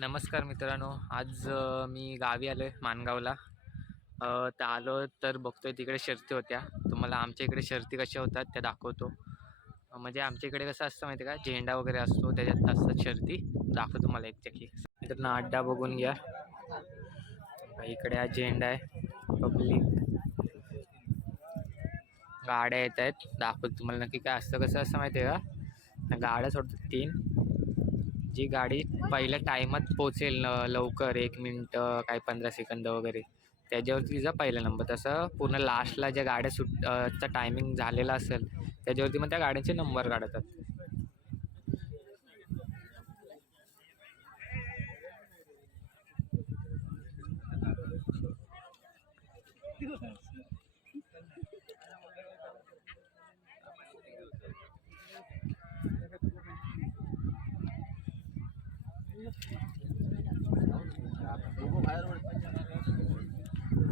नमस्कार मित्रांनो, आज मी गावी आलो आहे माणगावला. तर आलो तर बघतोय तिकडे शर्ती होत्या. तुम्हाला आमच्या इकडे शर्ती कशा होतात त्या दाखवतो. म्हणजे आमच्या इकडे कसं असतं माहिती आहे का, झेंडा वगैरे असतो त्याच्यात असतात शर्ती. दाखवतो तुम्हाला एक्झॅक्टली. मित्रांनो अड्डा बघून घ्या. इकडे हा झेंडा आहे. पब्लिक गाड्या येत आहेत. दाखवतो तुम्हाला नक्की काय असतं. कसं असतं माहिती आहे का, गाड्या सोडतात 3. जी गाडी पहिल्या टायमात पोचेल लवकर 1 मिनिट काही 15 सेकंद वगैरे, त्याच्यावरती तिचा पहिला नंबर. तसं पूर्ण लास्टला ज्या गाड्या चा टायमिंग झालेला असेल त्याच्यावरती मग त्या गाड्यांचे नंबर काढतात.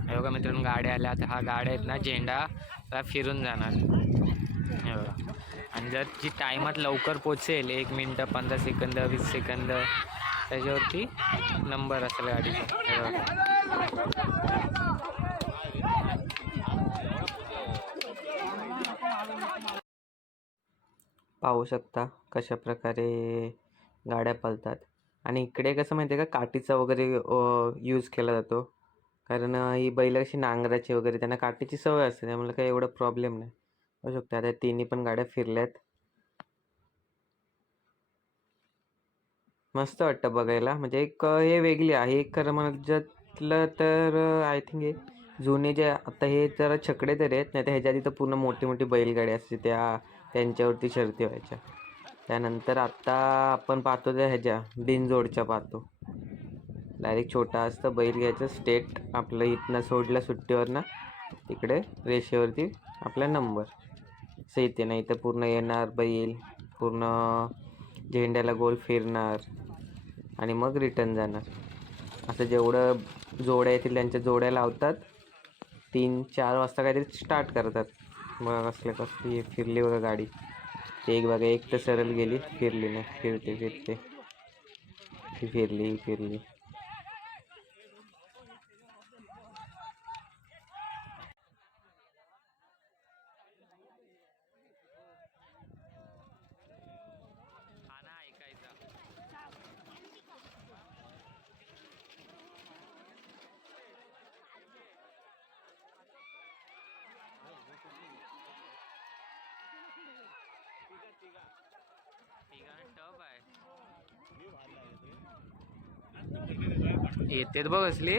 हे बघा मित्रांनो, गाड्या आल्या. आता हा गाड्या आहेत ना, झेंडा फिरून जाणार. हे बघा. आणि जर जी टायमात लवकर पोचेल 1 मिनिट 15 सेकंद 20 सेकंद त्याच्यावरती नंबर असेल गाडीचा. हे बघा. पाहू शकता कशा प्रकारे गाड्या पळतात. आणि इकडे कसं माहिती आहे का, काठीचा वगैरे यूज केला जातो. कारण ही बैल कशी नांगराची वगैरे त्यांना काठीची सवय असते, त्यामुळे काही एवढं प्रॉब्लेम नाही. बघू शकता आता तिन्ही पण गाड्या फिरल्यात. मस्त वाटतं बघायला. म्हणजे एक हे वेगळी आहे. एक खरं म्हटलं तर आय थिंक हे जुने जे आता हे जरा छकडे तरी आहेत, नाही तर ह्याच्या आधी तर पूर्ण मोठी मोठी बैलगाडी असते त्यांच्यावरती शर्ती व्हायच्या. त्यानंतर आत्ता आपण पाहतो त्या ह्याच्या बिनजोडच्या पाहतो. डायरेक्ट छोटा असतं बैल घ्यायचं, स्टेट आपलं इथनं सोडलं सुट्टीवर ना तिकडे रेषेवरती आपला नंबर असं येते. नाही तर पूर्ण येणार बैल, पूर्ण झेंड्याला गोल फिरणार आणि मग रिटर्न जाणार. असं जेवढं जोड्या येतील त्यांच्या जोड्या लावतात. 3-4 वाजता काहीतरी स्टार्ट करतात. बघा कसली फिरली बघा गाडी. एक बघा, एक तर सरळ गेली, फिरली नाही, फिरते फिरते फिरली फिरली. येतेत बघ असली.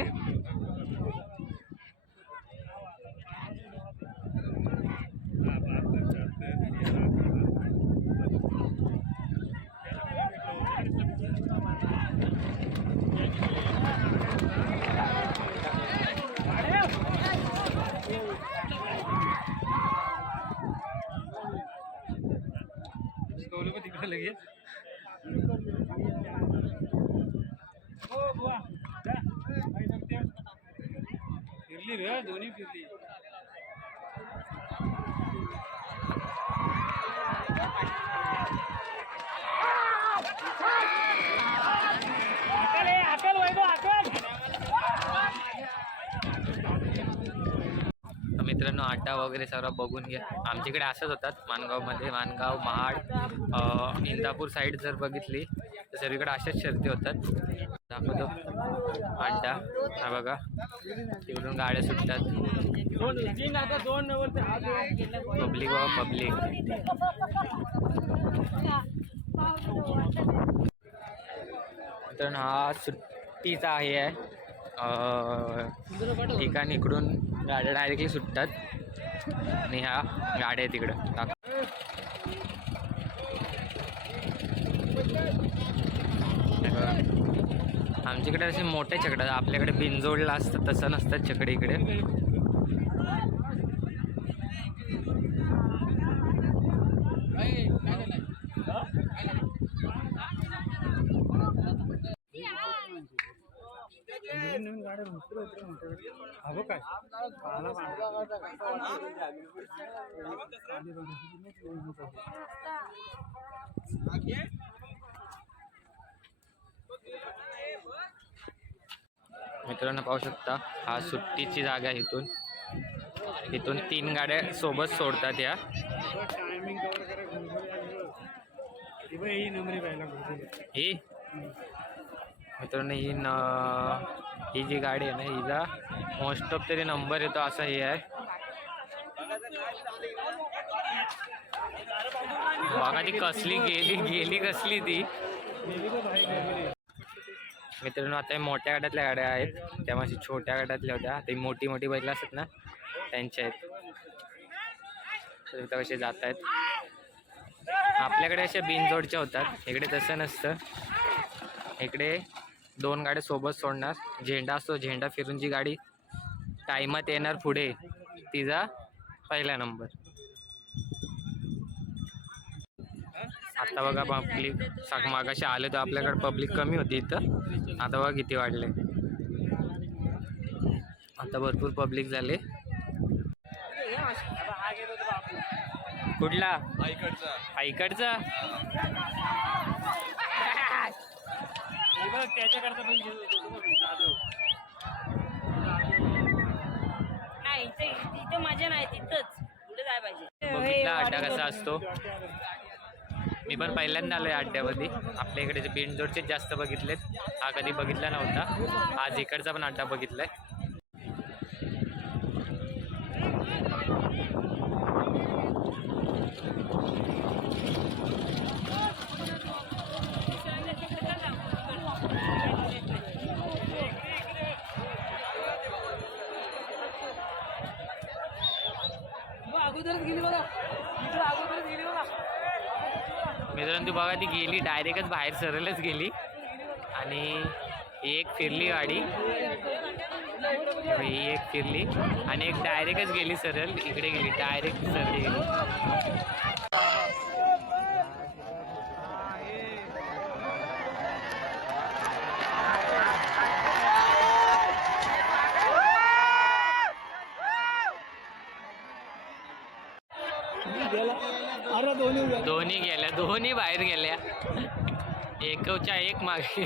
तिकडे लगेच फिरली रे, दोन्ही फिरली. मित्रांनो अड्डा वगैरे सर्व बघून घ्या. आमच्याकडे असंच होतात माणगावमध्ये. माणगाव, महाड, इंदापूर साईड जर बघितली तर सर्वीकडे अशाच शर्ती होतात. दाखवतो अड्डा. हा बघा, तिकडून गाड्या सुटतात. पब्लिक बघा, पब्लिक. मित्रांनो हा सुट्टीचा आहे ठिकाण. इकडून गाड्या डायरेक्टली सुटतात आणि ह्या गाड्या तिकडं. आमच्याकडे असे मोठे छकडे, आपल्याकडे बिनजोडला असतं तसं नसतात छकडे इकडे. नवीन गाड्या भरपूर हवं काय मित्रांनो पाहू शकता, हा सुट्टीची जागा आहे. इथून 3 गाड्या सोबत सोडतात या. ही मित्रांनो ही जी गाडी आहे ना, हिचा मोस्ट ऑफ तरी नंबर येतो असा हे आहे. बघा ती कसली गेली कसली ती. मित्रांनो आता मोठ्या गाड्यातल्या गाड्या आहेत, त्यामुळे छोट्या गाड्यातल्या होत्या. ते मोठी मोठी बैल असतात ना त्यांच्या आहेत. तर कसे जात आहेत. आपल्याकडे अशा बिनजोडच्या होतात, इकडे तसं नसतं. इकडे 2 गाड्या सोबत सोडणार. झेंडा असतो, झेंडा फिरून जी गाडी टायमात येणार पुढे तिचा पहिला नंबर. आता बघा पब्लिक, मागाशी आले तर आपल्याकडे पब्लिक कमी होती इथं, आता बघा किती वाढले. आता भरपूर पब्लिक झाले. कुठला? आईकडचा. तिथं मजा नाही, तिथंच पुढे जाय पाहिजे. बघितला अड्डा कसा असतो. मी पण पहिल्यांदा आलोय अड्ड्यामध्ये. आपल्या इकडे बिनजोडचे जास्त बघितलेत, हा कधी बघितला नव्हता. आज इकडचा पण अड्डा बघितलाय. मित्रांनो ती बघा, ती गेली डायरेक्टच बाहेर सरळच गेली. आणि एक फिरली गाडी, ही एक फिरली आणि एक डायरेक्टच गेली सरळ इकडे गेली, डायरेक्ट सरळ गेली. दोन्ही गेल्या, दोन्ही बाहेर गेल्या. एकच्या एक मागे.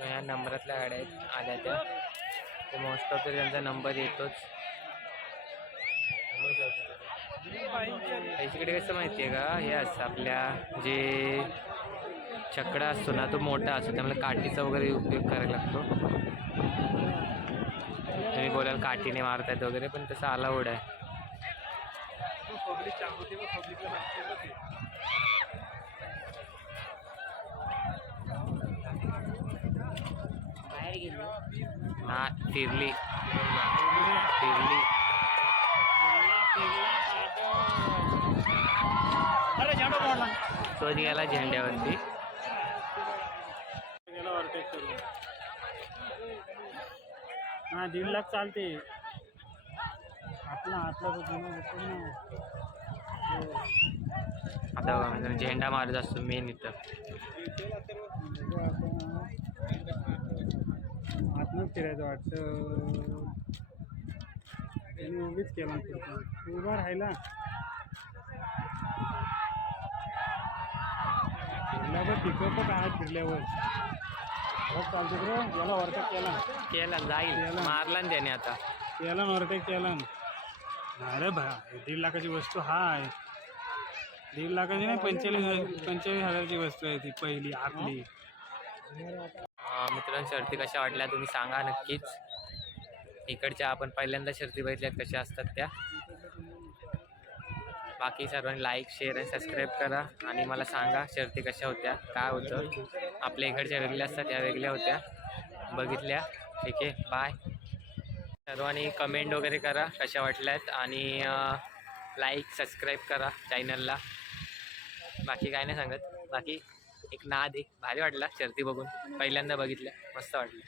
या नंबरातल्या गाड्या आल्या त्या, मोस्ट ऑफ त्यांचा नंबर येतोच. याच्याकडे कसं माहिती आहे का, हे असं आपल्या जे छकडा असतो ना तो मोठा असतो, त्यामुळे काठीचा वगैरे उपयोग करायला लागतो. तुम्ही बोलाल काठीने मारतायत वगैरे, पण तसं अलाउड आहे. बाहेर गेली. हा फिरली फिरली. तो गेला झेंड्यावरती. हा 1.5 लाख चालते आपला आता बघा झेंडा मारत असतो मेन इथं. आतनच फिरायचं वाटतं, त्याने उभीच केला, उभा राहिला. पिकअप काय फिरल्यावर चालते ब्रो. याला वरटॅक केला जाईल, मारला ना त्याने. आता केला वरटॅक केला. अरे भा 1.5 लाखाची वस्तू हाय. 1.5 लाखाची नाही, 45,000ची वस्तू आहे ती पहिली आपली. मित्रांनो शर्ती कशा वाटल्या तुम्ही सांगा नक्कीच. इकडच्या आपण पहिल्यांदा शर्ती बघितल्यात कशा असतात त्या. बाकी सर्वांनी लाईक, शेअर आणि सबस्क्राईब करा आणि मला सांगा शर्ती कशा होत्या, काय होतं. आपल्या इकडच्या वेगळ्या असतात, त्या वेगळ्या होत्या बघितल्या. ठीक आहे, बाय. सर्वांनी कमेंट वगैरे करा कशा वाटल्यात आणि लाईक सबस्क्राईब करा चॅनलला. बाकी काय नाही सांगत. बाकी एक नाद आहे, भारी वाटला शर्ती बघून, पहिल्यांदा बघितल्या, मस्त वाटलं.